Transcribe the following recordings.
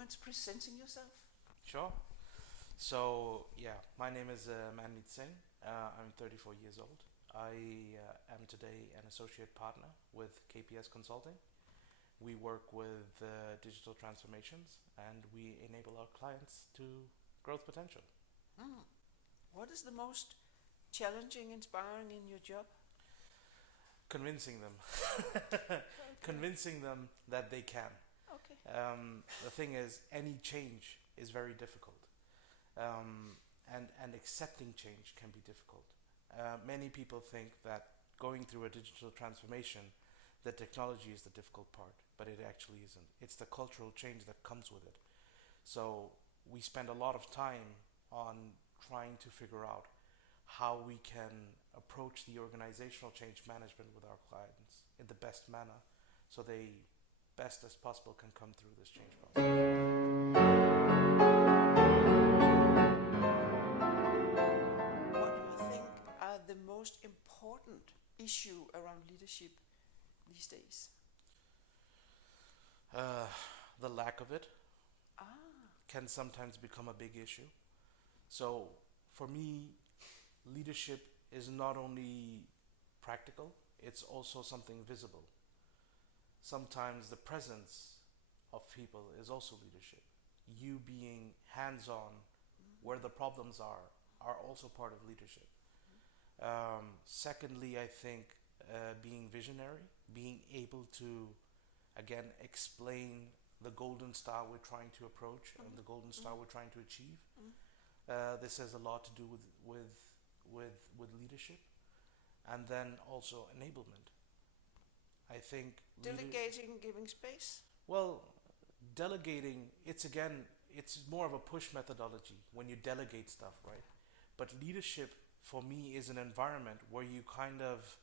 moment presenting yourself? Sure. So, yeah, my name is Manmeet Singh. I'm 34 years old. I am today an associate partner with KPS Consulting. We work with digital transformations and we enable our clients to growth potential. Hmm. What is the most challenging, inspiring in your job? Convincing them. Okay. Convincing them that they can. Okay. The thing is, any change is very difficult. And accepting change can be difficult. Many people think that going through a digital transformation, the technology is the difficult part, but it actually isn't. It's the cultural change that comes with it. So we spend a lot of time on trying to figure out how we can approach the organizational change management with our clients in the best manner so they best as possible can come through this change process. What do you think are the most important issue around leadership these days? Uh, the lack of it Ah, can sometimes become a big issue. So for me, leadership is not only practical, it's also something visible. Sometimes the presence of people is also leadership. You being hands on where the problems are also part of leadership. Secondly, I think being visionary, being able to again explain the golden star we're trying to approach and the golden star we're trying to achieve. This has a lot to do with leadership, and then also enablement. I think delegating, giving space. well, delegating, it's again, it's more of a push methodology when you delegate stuff, right? But leadership for me is an environment where you kind of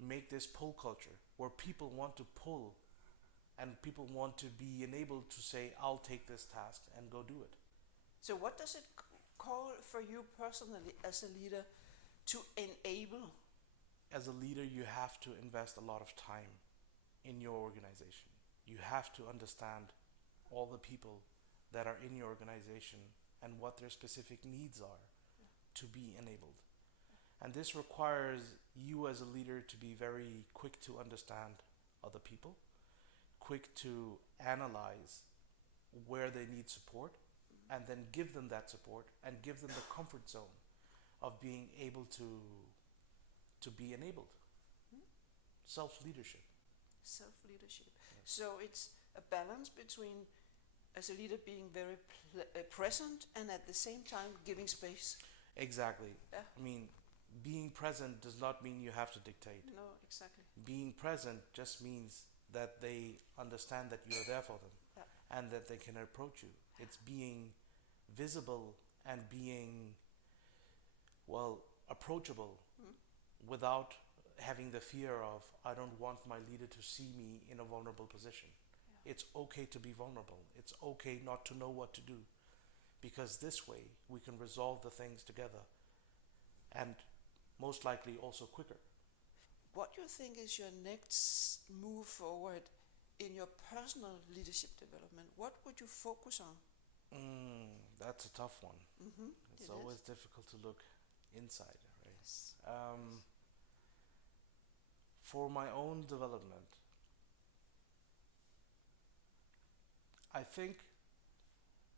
make this pull culture where people want to pull and people want to be enabled to say, I'll take this task and go do it. So, what does it call for you personally as a leader to enable? As a leader, you have to invest a lot of time in your organization. You have to understand all the people that are in your organization and what their specific needs are to be enabled. And this requires you as a leader to be very quick to understand other people, quick to analyze where they need support, and then give them that support and give them the comfort zone of being able to be enabled. Self leadership. Self leadership. So, it's a balance between, as a leader, being very present and at the same time giving space. Exactly. Yeah. I mean, being present does not mean you have to dictate. No, exactly. Being present just means that they understand that you're there for them Yeah. and that they can approach you. It's being visible and being, well, approachable without having the fear of, I don't want my leader to see me in a vulnerable position. Yeah. It's okay to be vulnerable. It's okay not to know what to do because this way we can resolve the things together and most likely also quicker. What do you think is your next move forward in your personal leadership development? What would you focus on? That's a tough one. Mm-hmm. It's always difficult to look inside, right? Yes. For my own development, I think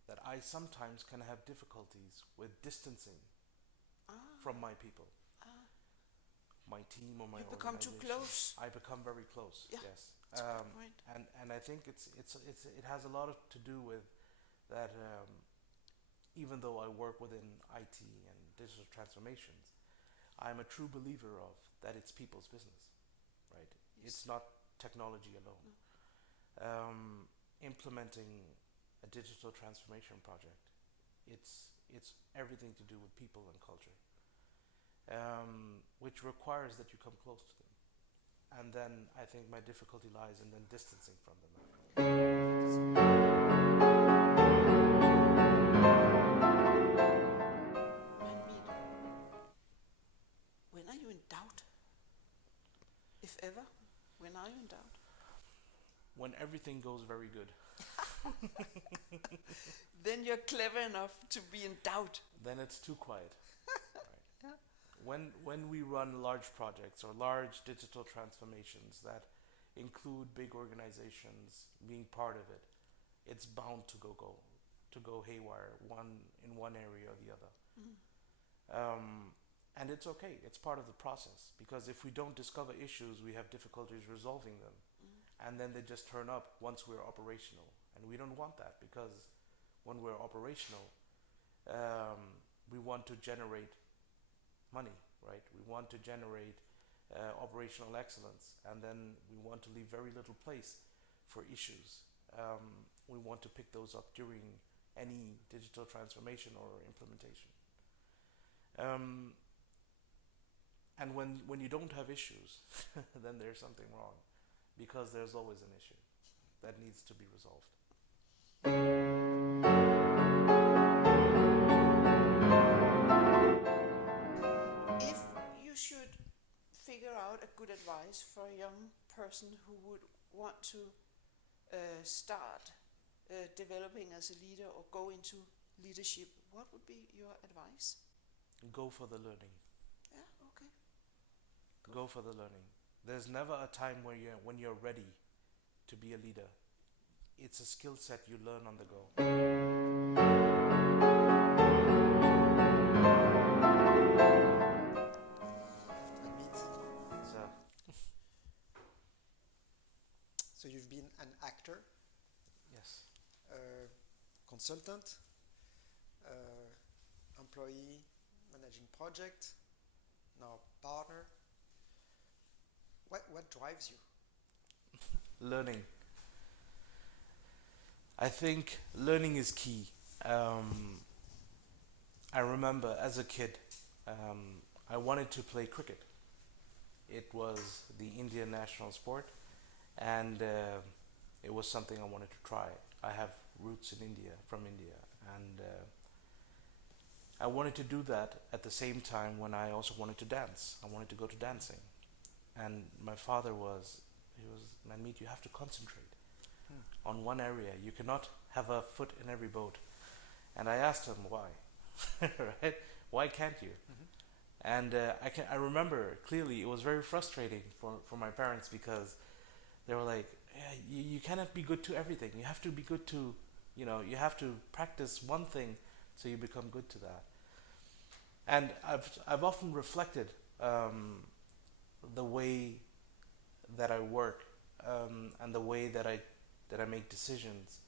that I sometimes can have difficulties with distancing from my people, Ah, my team or my you become too organization. close. I become very close. Yeah, Yes, that's a good point. and I think it has a lot to do with that. Even though I work within IT and digital transformations, I'm a true believer of that it's people's business, right? Yes. It's not technology alone. Implementing a digital transformation project, it's everything to do with people and culture, which requires that you come close to them. And then I think my difficulty lies in then distancing from them afterwards. Manmeet, when are you in doubt? If ever, when are you in doubt? When everything goes very good. then you're clever enough to be in doubt. Then it's too quiet. Right. Yeah. When we run large projects or large digital transformations that include big organizations being part of it, it's bound to go haywire in one area or the other. And it's okay. It's part of the process, because if we don't discover issues, we have difficulties resolving them, and then they just turn up once we're operational, and we don't want that, because when we're operational, we want to generate money, right? We want to generate operational excellence, and then we want to leave very little place for issues. We want to pick those up during any digital transformation or implementation. And when you don't have issues, then there's something wrong, because there's always an issue that needs to be resolved. If you should figure out a good advice for a young person who would want to start developing as a leader or go into leadership, what would be your advice? Go for the learning. Yeah, okay. Go for the learning. There's never a time when you're ready to be a leader. It's a skill set you learn on the go. So you've been an actor, Yes. consultant, employee, managing project, now partner. What drives you? Learning. I think learning is key. I remember as a kid, I wanted to play cricket. It was the Indian national sport, and it was something I wanted to try. I have roots in India, from India, and I wanted to do that at the same time when I also wanted to dance. I wanted to go to dancing. And my father Manmeet, you have to concentrate on one area. You cannot have a foot in every boat. And I asked him why, right? Why can't you? And I remember clearly it was very frustrating for my parents, because they were like, yeah, you cannot be good to everything. You have to be good to, you have to practice one thing so you become good to that. And I've often reflected the way that I work, and the way that I make decisions.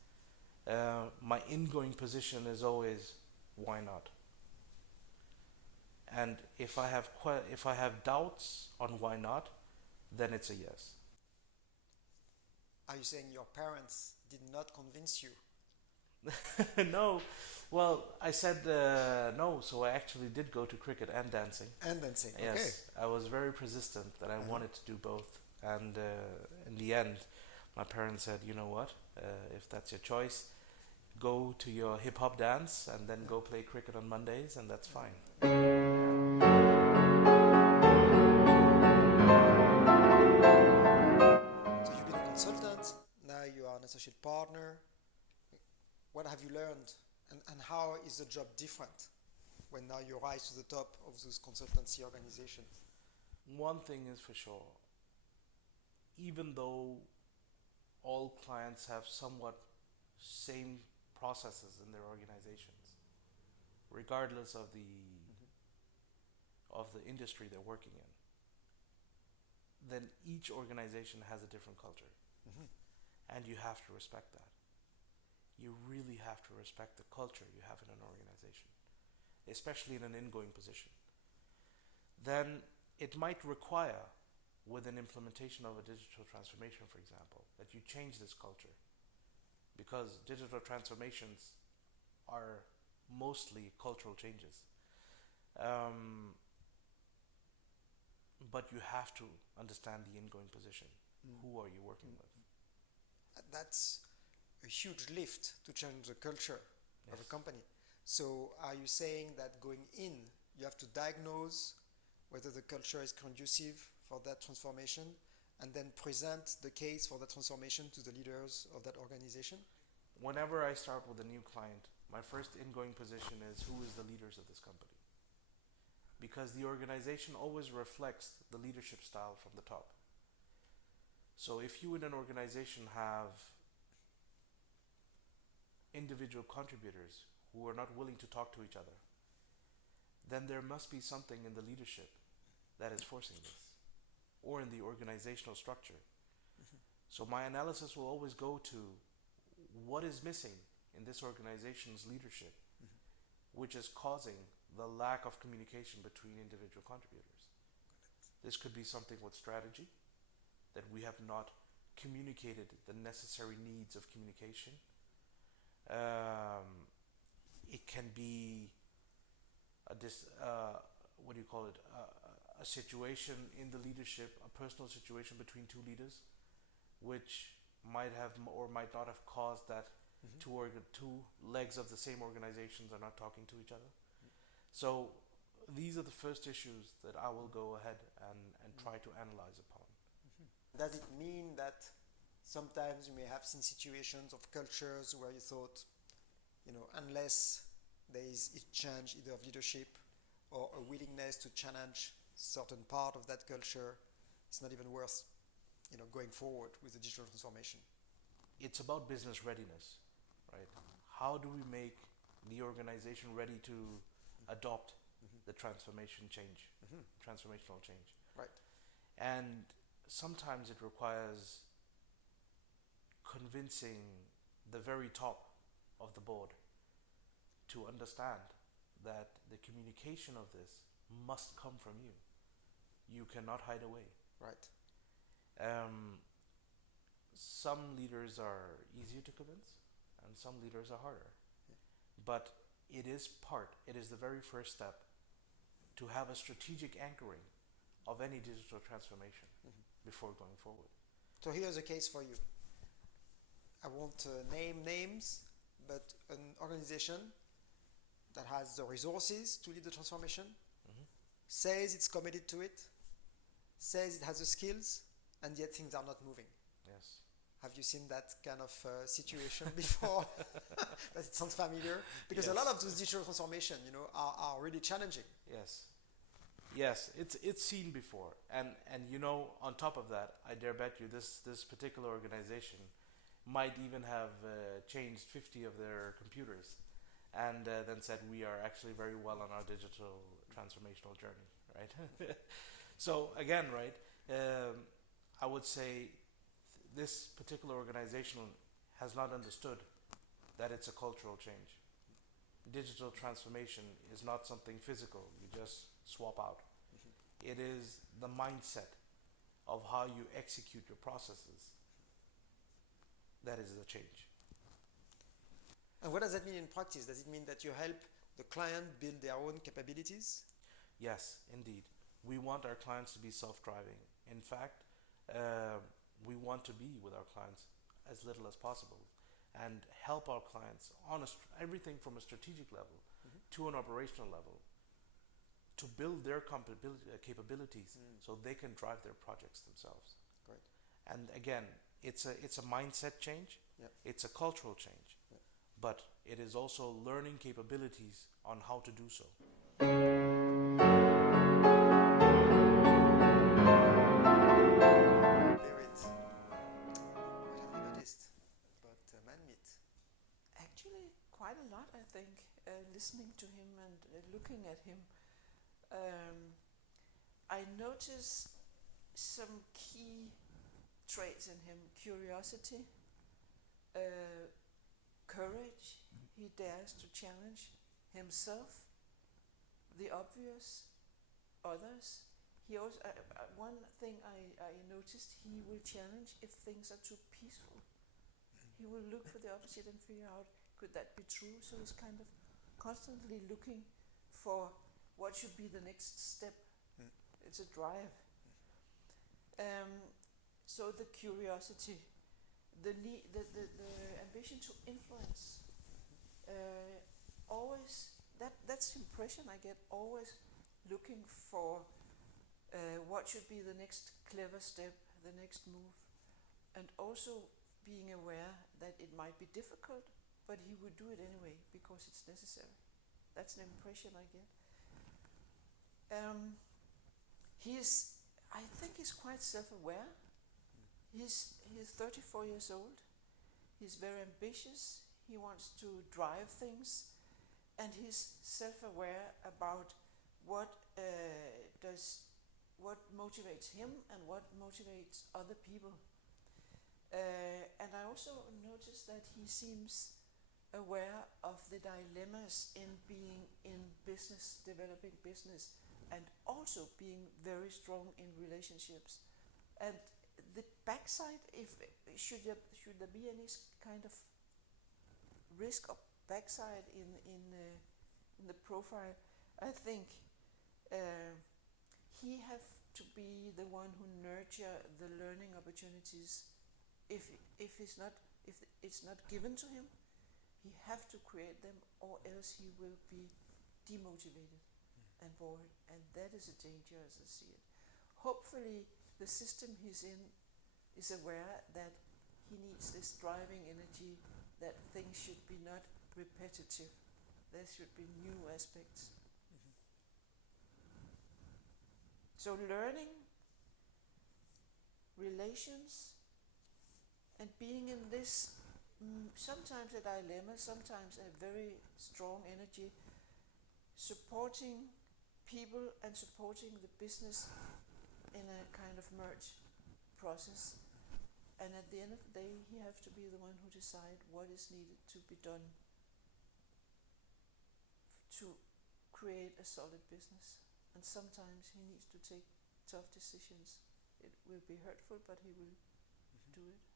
My ingoing position is always, why not? And if I have doubts on why not, then it's a yes. Are you saying your parents did not convince you? No. Well, I said no, so I actually did go to cricket and dancing. And dancing, Yes, okay. I was very persistent that I wanted to do both. And in the end, my parents said, you know what, if that's your choice, go to your hip-hop dance and then go play cricket on Mondays, and that's fine. So you've been a consultant, now you are an associate partner. What have you learned, and how is the job different when now you rise to the top of those consultancy organizations? One thing is for sure, even though all clients have somewhat same processes in their organizations, regardless of the industry they're working in, then each organization has a different culture, and you have to respect that. You really have to respect the culture you have in an organization, especially in an ingoing position. Then it might require, with an implementation of a digital transformation, for example, that you change this culture, because digital transformations are mostly cultural changes. But you have to understand the ingoing position. Who are you working with? That's a huge lift to change the culture of a Yes. company. So are you saying that going in, you have to diagnose whether the culture is conducive for that transformation, and then present the case for the transformation to the leaders of that organization? whenever I start with a new client, my first ingoing position is who is the leaders of this company? Because the organization always reflects the leadership style from the top. So if you in an organization have individual contributors who are not willing to talk to each other, then there must be something in the leadership that is forcing this, or in the organizational structure. So my analysis will always go to what is missing in this organization's leadership, which is causing the lack of communication between individual contributors. This could be something with strategy, that we have not communicated the necessary needs of communication. It can be a situation in the leadership, a personal situation between two leaders, which might have or might not have caused that two legs of the same organizations are not talking to each other. So these are the first issues that I will go ahead and try to analyze upon. Does it mean that sometimes you may have seen situations of cultures where you thought, unless there is a change either of leadership or a willingness to challenge certain part of that culture, it's not even worth, going forward with the digital transformation? It's about business readiness, right? How do we make the organization ready to adopt the transformational change? Right. And sometimes it requires convincing the very top of the board to understand that the communication of this must come from you. You cannot hide away. Right. Some leaders are easier to convince and some leaders are harder. But it is the very first step to have a strategic anchoring of any digital transformation before going forward. So here's a case for you. I won't name names, but an organization that has the resources to lead the transformation, says it's committed to it, says it has the skills, and yet things are not moving. Yes. Have you seen that kind of situation before? Does it sound familiar? Because Yes. a lot of those digital transformation, are really challenging. Yes, it's seen before, and on top of that, I dare bet you this particular organization might even have changed 50 of their computers, and then said we are actually very well on our digital transformational journey, right? So again, right, I would say this particular organization has not understood that it's a cultural change. Digital transformation is not something physical you just swap out. It is the mindset of how you execute your processes that is the change. And what does that mean in practice? Does it mean that you help the client build their own capabilities? Yes, indeed. We want our clients to be self-driving. In fact, we want to be with our clients as little as possible and help our clients on everything from a strategic level to an operational level to build their capabilities so they can drive their projects themselves. Great. And again, it's a mindset change, it's a cultural change, but it is also learning capabilities on how to do so. Berit, what have you noticed about man-meat? Actually, quite a lot, I think, listening to him and looking at him. I notice some key traits in him: curiosity, courage. He dares to challenge himself, the obvious, others. He also one thing I noticed, he will challenge if things are too peaceful. He will look for the opposite and figure out, could that be true? So he's kind of constantly looking for what should be the next step. It's a drive. So the curiosity, the ambition to influence. Always that's the impression I get. Always looking for what should be the next clever step, the next move, and also being aware that it might be difficult, but he would do it anyway because it's necessary. That's an impression I get. I think he's quite self-aware. He's 34 years old. He's very ambitious. He wants to drive things, and he's self-aware about what motivates him and what motivates other people. And I also noticed that he seems aware of the dilemmas in being in business, developing business, and also being very strong in relationships. And the backside, should there be any kind of risk of backside in the profile, I think he have to be the one who nurture the learning opportunities. If it's not given to him, he have to create them, or else he will be demotivated and bored, and that is a danger as I see it. Hopefully the system he's in is aware that he needs this driving energy, that things should be not repetitive, there should be new aspects. So learning, relations, and being in this sometimes a dilemma, sometimes a very strong energy, supporting people and supporting the business in a kind of merge process. And at the end of the day, he has to be the one who decides what is needed to be done to create a solid business. And sometimes he needs to take tough decisions. It will be hurtful, but he will do it.